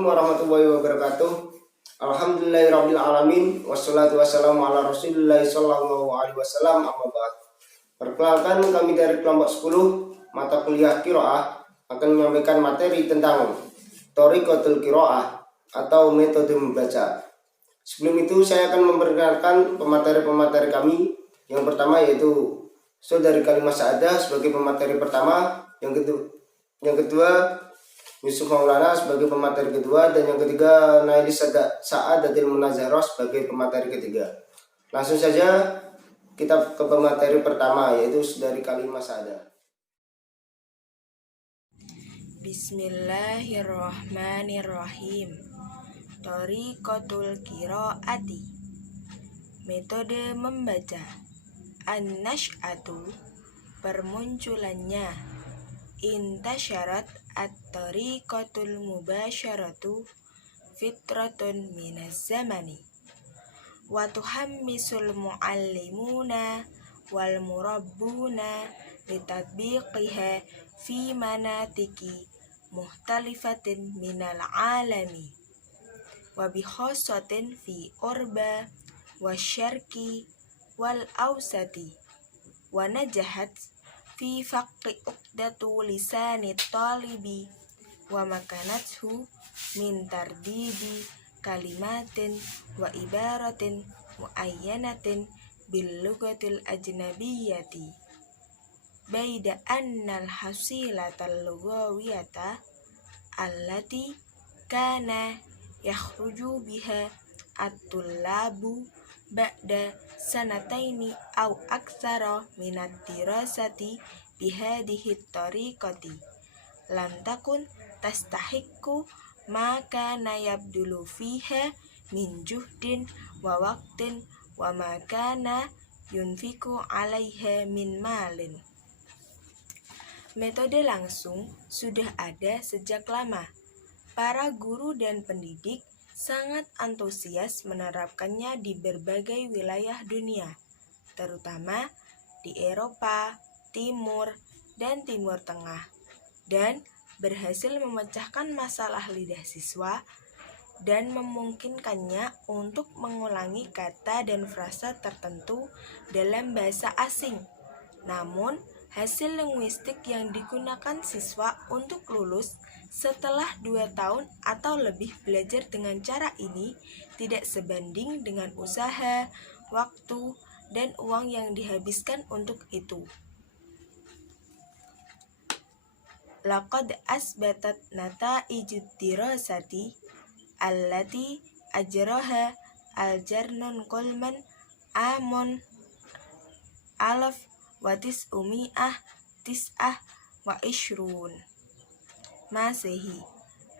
Assalamualaikum warahmatullahi wabarakatuh. Alhamdulillahirabbil alamin wassalatu wassalamu ala Rasulillah sallallahu alaihi wasallam amma ba'd. Perkenalkan, kami dari kelompok 10 mata kuliah Qiraah akan menyampaikan materi tentang Thariqatul Qiraah atau metode membaca. Sebelum itu saya akan memperkenalkan pemateri-pemateri kami. Yang pertama yaitu Saudari Kalimah Sa'adah sebagai pemateri pertama, yang kedua Yusuf Maulana sebagai pemateri kedua, dan yang ketiga Nailis Sa'adatil Munazarah sebagai pemateri ketiga. Langsung saja kita ke pemateri pertama, yaitu Saudari Kalimah Sa'adah. Bismillahirrahmanirrahim. Thariqatul Qiraati, metode membaca. An-nash'atu, permunculannya. Intasyarat at-thariqatul mubasyaratu fitratun minaz zamani wa tuhammisul muallimuna wal murabbuna litatbiqiha fi manatiki muhtalifatin minal alami wa bikhasatin fi urba wa syarqi wal awsati wa najahat fi faqqi uqdatu lisani talibi wa makanathu min tardidi kalimatin wa ibaratin muayyanatin bil lugatil ajnabiyyati baida annal hasilatal lughawiyata allati kana yakhruju biha at-tullabu ba'da sanataini au aksara minad dirasati bihadihi tariqati lam takun tastahiqu ma kana yabdulu fiha min juhdin wa waqtin wa ma kana yunfiku alaiha min malin. Metode langsung sudah ada sejak lama. Para guru dan pendidik sangat antusias menerapkannya di berbagai wilayah dunia, terutama di Eropa, Timur, dan Timur Tengah, dan berhasil memecahkan masalah lidah siswa dan memungkinkannya untuk mengulangi kata dan frasa tertentu dalam bahasa asing. Namun, hasil linguistik yang digunakan siswa untuk lulus setelah 2 tahun atau lebih belajar dengan cara ini tidak sebanding dengan usaha, waktu, dan uang yang dihabiskan untuk itu. Laqad asbatat nata'ijud dirasati allati ajraha al-jarnun Coleman amon alaf wa tis'umi'ah tis'ah wa ishrun Masehi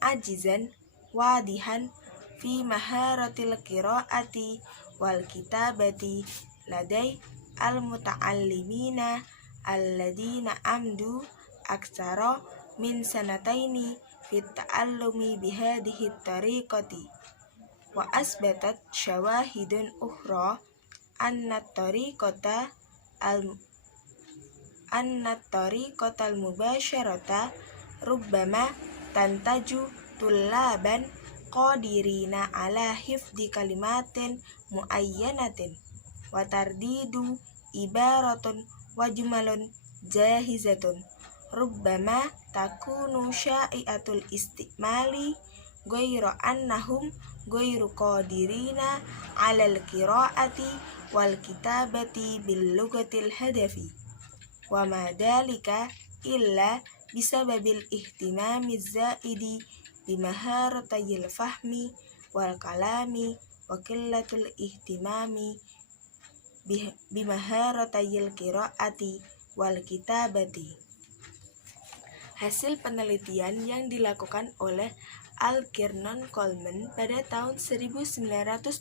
ajizan wadihan fi maharatil qiraati wal kitabati ladai al muta'allimina alladina amdu aksara min sanataini fit ta'allumi bihadihi tariqati wa asbatat syawahidun ukhra anna tariqatal mubasyarata rubbama tantaju tullaban qadirina ala hifdi kalimatin muayyanatin wa tardidu ibaratun wa jumalun jahizatun rubbama takunu sya'iatul istimali ghairu annahum ghairu qadirina alal qiraati wal kitabati bil lugatil hadafi wa ma dalika illa bisababil ihtimamiz zaidi bimaharatayil fahmi wal kalami wa qillatul ihtimami bimaharatayil qiraati wal kitabati. Hasil penelitian yang dilakukan oleh Algernon Coleman pada tahun 1929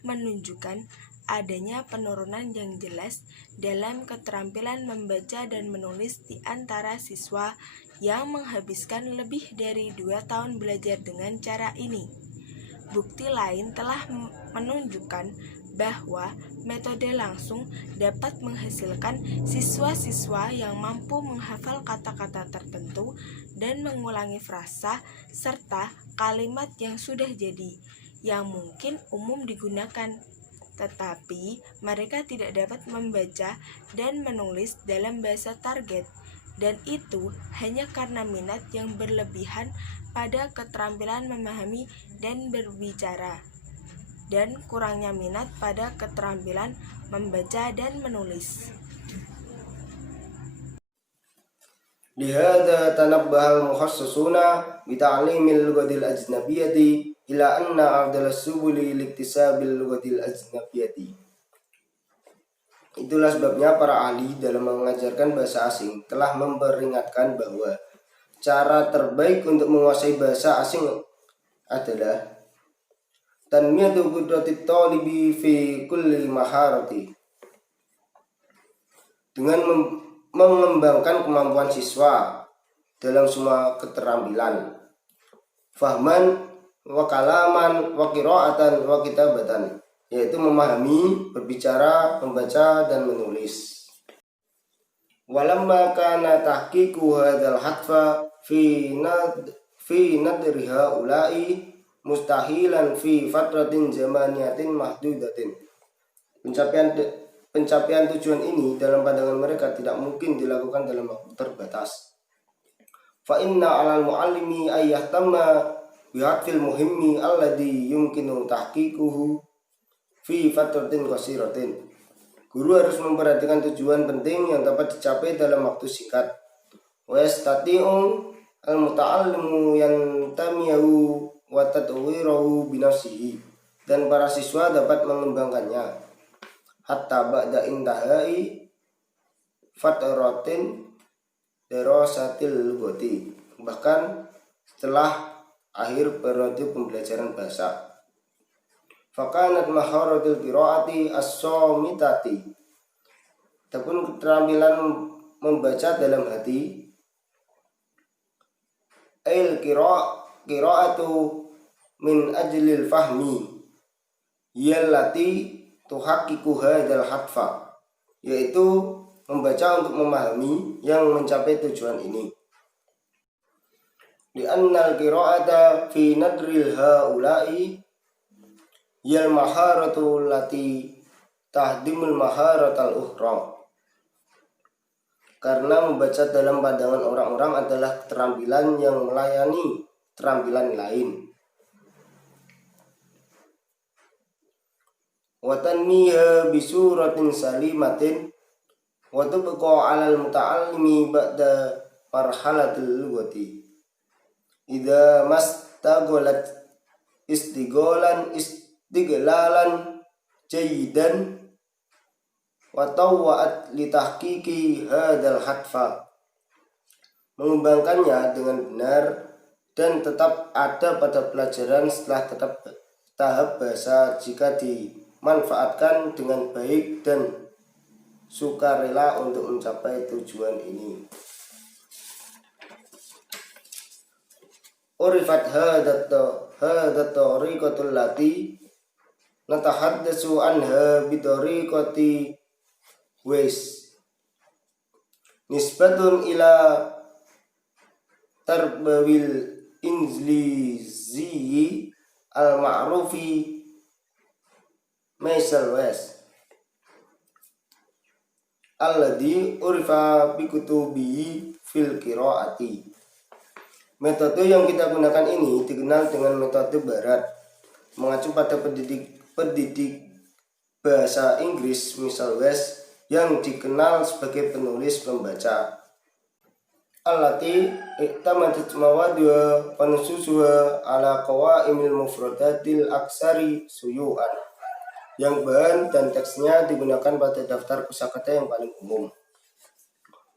menunjukkan adanya penurunan yang jelas dalam keterampilan membaca dan menulis di antara siswa yang menghabiskan lebih dari 2 tahun belajar dengan cara ini. Bukti lain telah menunjukkan bahwa metode langsung dapat menghasilkan siswa-siswa yang mampu menghafal kata-kata tertentu dan mengulangi frasa serta kalimat yang sudah jadi, yang mungkin umum digunakan. Tetapi mereka tidak dapat membaca dan menulis dalam bahasa target, dan itu hanya karena minat yang berlebihan pada keterampilan memahami dan berbicara, dan kurangnya minat pada keterampilan membaca dan menulis. Lihada tanabbahal mukhassasuna bita'limil lughatil ajnabiyyati ila anna afdalas subuli liktisabil lughatil ajnabiyyati. Itulah sebabnya para ahli dalam mengajarkan bahasa asing telah memperingatkan bahwa cara terbaik untuk menguasai bahasa asing adalah tanmiyatu qudratit talibi fi kulli maharati, dengan mengembangkan kemampuan siswa dalam semua keterampilan, fahman wa kalaman wa qiraatan wa kitabatan, yaitu memahami, berbicara, membaca, dan menulis. Walamma kana tahqiqu hadzal hatfa fi nadri haula'i mustahilan fi fatratin zamaniyatin mahdudatin. Pencapaian tujuan ini dalam pandangan mereka tidak mungkin dilakukan dalam waktu terbatas. Fa inna 'alal mu'allimi ay yahtamma bihatfil muhimmi alladhi yumkinu tahqiquhu fi fatratin qasiratin. Guru harus memperhatikan tujuan penting yang dapat dicapai dalam waktu singkat. Wa yastati'u al-muta'allimu yantamiyahu wa tatwirahu binafsihi, dan para siswa dapat mengembangkannya hatta ba'da intahai fatratin darasatil lughati, bahkan setelah akhir periode pembelajaran bahasa. Fakanat maharatul qiraati as-samitati, adapun keterampilan membaca dalam hati, il qiraatu min ajlil fahmi yallati tuhaqqiqu hadzal hatfa, yaitu membaca untuk memahami yang mencapai tujuan ini. Di annal qiraata fi nadril haula'i yal maharatu lati tahdimul maharatal ukhra, karena membaca dalam pandangan orang-orang adalah keterampilan yang melayani keterampilan lain. Wa tanmiha bisuratin salimatin wa tubqa 'alal muta'allimi ba'da marhalatil lughati idza mastaghalat istighlalan jayidan wa tawwa'at li tahqiqi hadzal hatfa, mengembangkannya dengan benar dan tetap ada pada pelajaran setelah tahap bahasa jika dimanfaatkan dengan baik dan sukarela untuk mencapai tujuan ini. Urifat hadat tariqatul lati natahaddatsu anha bitariqati wais nisbatun ila tarbawil inglizi al-ma'rufi Maisel West alladhi urifa bikutubi fil qiraati. Metode yang kita gunakan ini dikenal dengan metode barat, mengacu pada pendidik bahasa Inggris Maisel West yang dikenal sebagai penulis pembaca. Allati i'tamadat mawadhiha wa nususuha ala qawaimil mufradatil aksari suyu'an, yang bahan dan teksnya digunakan pada daftar kosakata yang paling umum.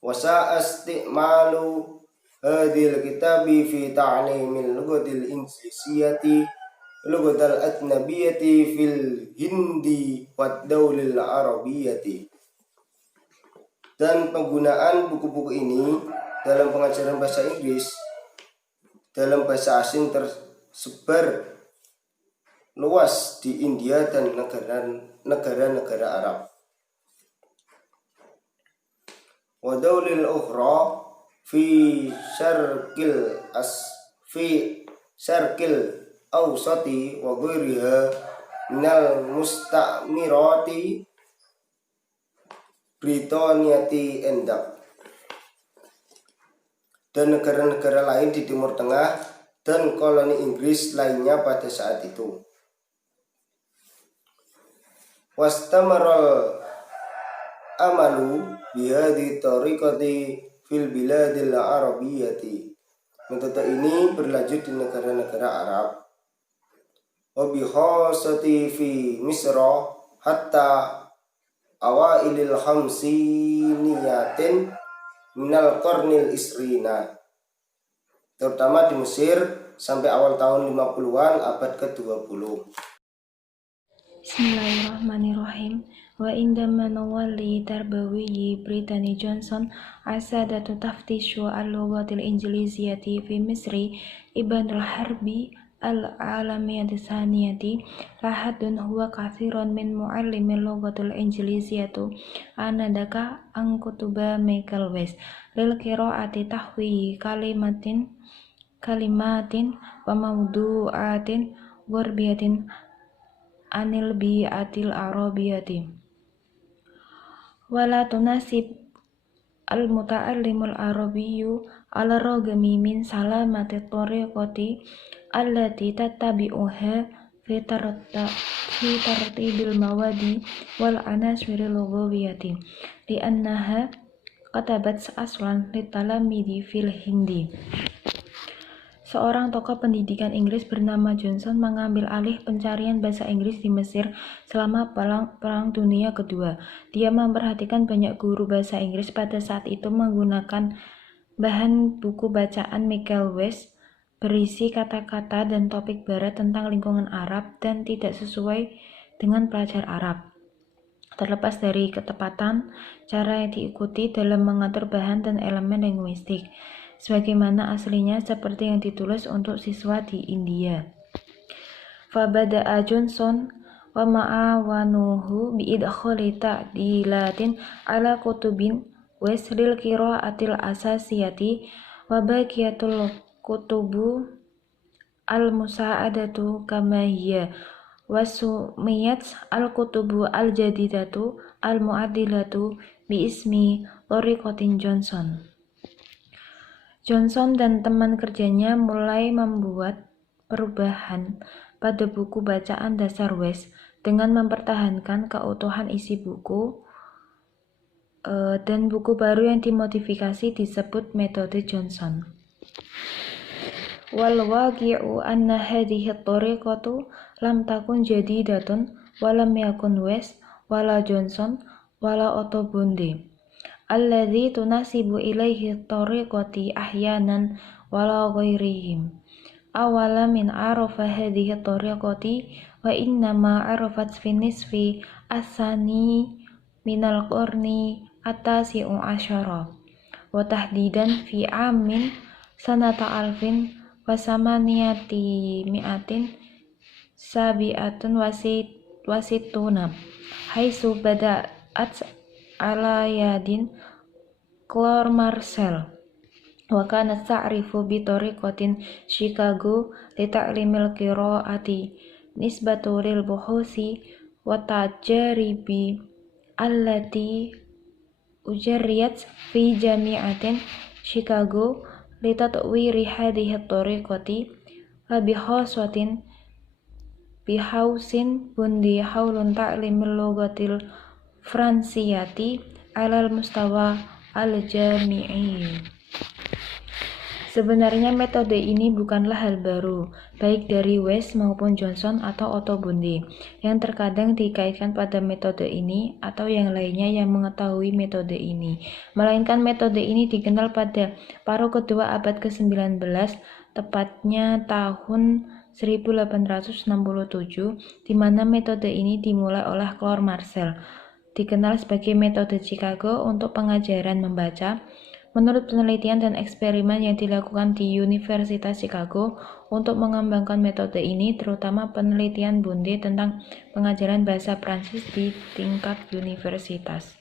Wasa istimalu hadil kitabi fi ta'limil lughatil inglisiyyati lughatal ajnabiyyati fil hindi wad daulil arabiyyati, dan penggunaan buku-buku ini dalam pengajaran bahasa Inggris dalam bahasa asing tersebar luas di India dan negara-negara Arab. Wa daulil ukhra fi syarqil awsati wa ghairiha minal musta'mirati Britaniyati endak, dan negara-negara lain di Timur Tengah dan koloni Inggris lainnya pada saat itu. Wastamarul amalu bihadi tariqati fil biladil arabiyyati. Metode ini berlanjut di negara-negara Arab. Wa bihasati fi Misra hatta awailil khamsiniyatin minal qarnil isrina. Terutama di Mesir sampai awal tahun 50-an abad ke-20. Bismillahirrahmanirrahim. Wa indama nawalli tarbawiyyi Brittany Johnson asadatu taftishu al-lughatil injiliziyati fi Misri ibadul harbi al-alamiyati saniyati lahadun huwa kathiron min muallimil lughatil injiliziyatu anadaka angkutuba Michael West lil qiraati tahwi kalimatin wa mawdu'atin warbiyatin anil bi'atil arabiyati wala tunasib al-muta'allimul arabiyyu ala ragami min salamati tariqati allati tattabi'uha fi tartibil mawadi wal anaswiril lughawiyati li'annaha katabat aslan litalamidi fil hindi. Seorang tokoh pendidikan Inggris bernama Johnson mengambil alih pencarian bahasa Inggris di Mesir selama Perang Dunia Kedua. Dia memperhatikan banyak guru bahasa Inggris pada saat itu menggunakan bahan buku bacaan Michael West berisi kata-kata dan topik barat tentang lingkungan Arab dan tidak sesuai dengan pelajar Arab. Terlepas dari ketepatan cara yang diikuti dalam mengatur bahan dan elemen linguistik, sebagaimana aslinya seperti yang ditulis untuk siswa di India. Fabada'a Johnson wa ma'awanuhu biidkhali ta'dilatin ala kutubin West lil qira'atil asasiyati wa baqiyatul kutubu al-musa'adatu kama hiya wa sumiyat al-kutubu al-jadidatu al-mu'adilatu bi ismi Tariqatin Johnson. Johnson dan teman kerjanya mulai membuat perubahan pada buku bacaan dasar West dengan mempertahankan keutuhan isi buku dan buku baru yang dimodifikasi disebut metode Johnson. Wal waqi'u anna hadhihi at-tariqatu lam takun jadidatun wa lam yakun West wala Johnson wala Otto Bunde alladzi tunasibu ilaihi tariqati ahyanan wala ghairihim awala min arafa hadhihi tariqati wa innama arafat fi nisfi asani minal qarni at-tasi'u asyara wa tahdidan fi amin sanata alfin wa samaniyati mi'atin sabi'atun wasituna haitsu bada'at ala yadin Claire Marcel wa kanat ta'rifu bi tariqatin Chicago li ta'limil qira'ati nisbatu lil buhusi wa tajaribi allati ujarriyat fi jami'atin Chicago li tatwiri hadhihi tariqati wa bihaswatin bihausin bundi haulun ta'limil lughatil Fransiyati alal mustawa al-jami'i. Sebenarnya metode ini bukanlah hal baru, baik dari West maupun Johnson atau Otto Bunde, yang terkadang dikaitkan pada metode ini atau yang lainnya yang mengetahui metode ini. Melainkan metode ini dikenal pada paruh kedua abad ke-19, tepatnya tahun 1867, di mana metode ini dimulai oleh Claire Marcel, dikenal sebagai metode Chicago untuk pengajaran membaca, Menurut penelitian dan eksperimen yang dilakukan di Universitas Chicago untuk mengembangkan metode ini, terutama penelitian Bunde tentang pengajaran bahasa Prancis di tingkat universitas.